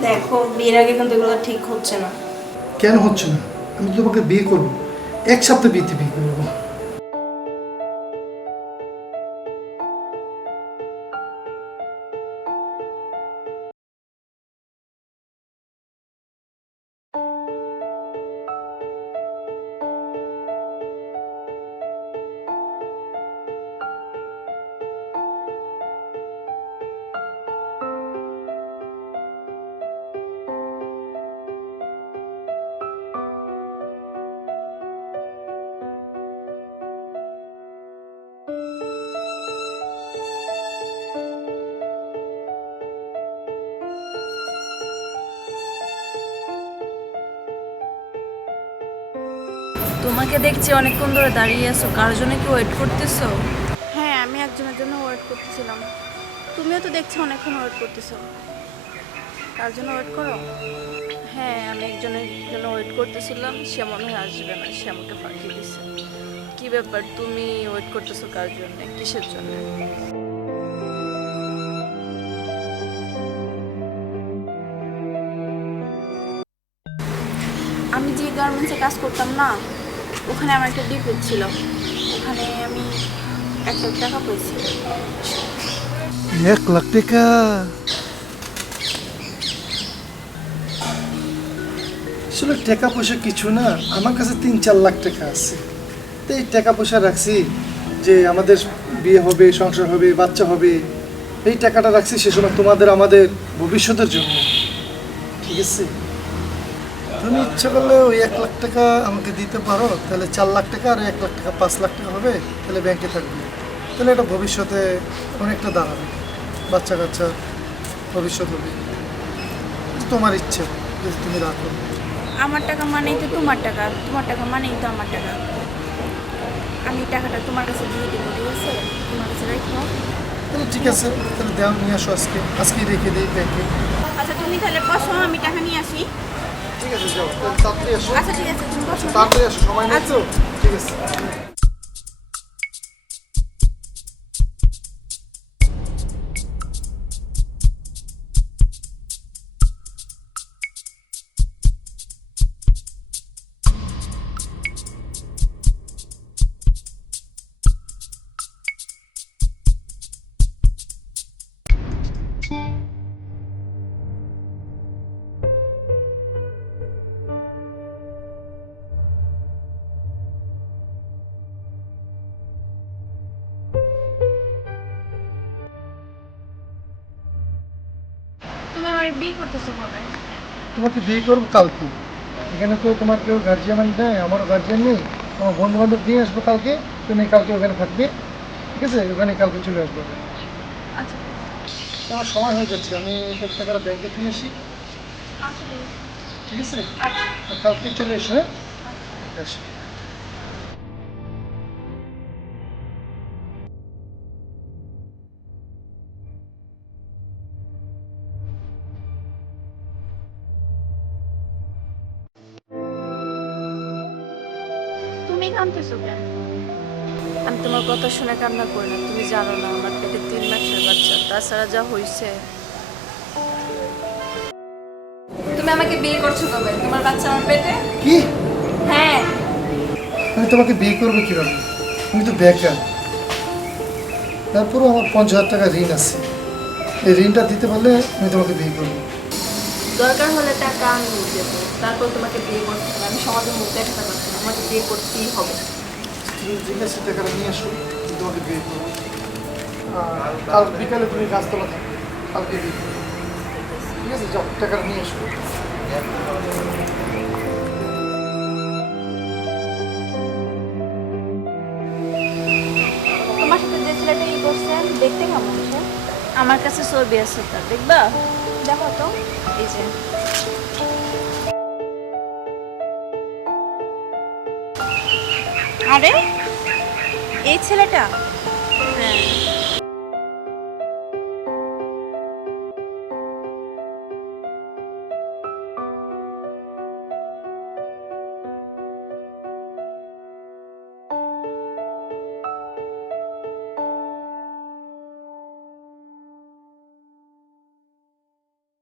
দেখো, বিয়ের আগে কিন্তু এগুলো ঠিক হচ্ছে না। কেন হচ্ছে না? আমি তোমাকে বিয়ে করব। এক সপ্তাহ বিয়েতে বিয়ে করব। তোমাকে দেখছি অনেকক্ষণ ধরে দাঁড়িয়ে আছো। কার জন্য কি ওয়েট করতেছো? হ্যাঁ আমি একজনের জন্য ওয়েট করতেছিলাম। তুমিও তো দেখছ অনেকক্ষণ ওয়েট করতেছো। তার জন্য ওয়েট করো? হ্যাঁ আমি একজনের জন্য ওয়েট করতেছিলাম। সে মনে হয় আসবে না সে আমাকে ফাঁকি দিছে। কি ব্যাপার? তুমি ওয়েট করতেছো কার জন্য? কিসের জন্য? আমি যে গার্মেন্টসে কাজ করতাম না ওখানে আমার একটা ডিফেক্ট ছিল। ওখানে আমি এক লাখ টাকা পেয়েছি। এক লাখ টাকা? আসলে টাকা পয়সা কিছু না, আমার কাছে তিন চার লাখ টাকা আছে। তো এই টাকা পয়সা রাখছি যে আমাদের বিয়ে হবে, সংসার হবে, বাচ্চা হবে, এই টাকাটা রাখছি সে সময় তোমাদের, আমাদের ভবিষ্যতের জন্য। ঠিক আছে? তুমি ইচ্ছা করলে ওই এক লাখ টাকা আমাকে দিতে পারো তাহলে চার লাখ টাকা আর এক লাখ টাকা পাঁচ লাখ টাকা হবে তাহলে ব্যাংকে থাকবে। তাহলে এটা ভবিষ্যতে অনেকটা দাঁড়াবে বাচ্চা কাচ্চা ভবিষ্যৎ হবে। তোমার ইচ্ছে যদি তুমি রাখো। আমার টাকা মানেই তো তোমার টাকা তোমার টাকা মানেই তো আমার টাকা। আমি টাকাটা তোমার কাছে দিয়ে দেবো ঠিক আছে? তোমার কাছে রাখো তাহলে ঠিক আছে তাহলে দেওয়া নিয়ে আসো আজকে। আজকেই রেখে দিই ব্যাংকে আচ্ছা তুমি তাহলে বসো আমি টাকা নিয়ে আসি। ঠিক আছে যাও তাড়াতাড়ি এসো আচ্ছা ঠিক আছে তুমি বসো। তাড়াতাড়ি এসো সময় নেই তো? ঠিক আছে। বিয়ে করতেছো কবে? তোমাকে বিয়ে করব কালকে। এখানে তো তোমার কেউ গার্জিয়ান নেই আমারও গার্জিয়ান নেই। আমার বন্ধু বান্ধব নিয়ে আসব কালকে তুমি কালকে ওখানে থাকবে। ঠিক আছে? ওখানে কালকে চলে আসব। আচ্ছা। আমার সময় হয়ে যাচ্ছে আমি এক টাকাটা ব্যাংকে নিয়ে আসি। আচ্ছা। ঠিক আছে? কালকে চলে এসো হ্যাঁ? তুমি কাঁদতেছো কেন? আমি তোমার কথা শুনে কান্না করি না তুমি জানো না আমার পেটে তিন মাসের বাচ্চা তাছাড়া যা হয়েছে তুমি আমাকে বিয়ে করছ কবে? তোমার বাচ্চা আমার পেটে? কি? হ্যাঁ। আমি তোমাকে বিয়ে করব কীভাবে? তুমি তো বেকার। তারপরেও আমার পঞ্চাশ হাজার টাকা ঋণ আছে। এই ঋণটা দিতে পারলে আমি তোমাকে বিয়ে করব। দরকার হলে টাকা আমি দেবো তারপর তোমাকে বিয়ে করতে হবে আমি সমাজের মুখ দেখাতে পারছি না আমাকে বিয়ে করতেই হবে। তুমি ঠিক আছে টাকাটা নিয়ে আসো আমি তোমাকে বিয়ে করব। আর কাল বিকালে তুমি গাছতলা থাকবে কালকে বিয়ে ঠিক আছে যাও টাকাটা নিয়ে আসো। তোমার সাথে যে ছেলেটা ই করছে দেখতে কেমন আমার কাছে ছবি আছে তার দেখবা? দেখো তো। এই যে। আরে এই ছেলেটা?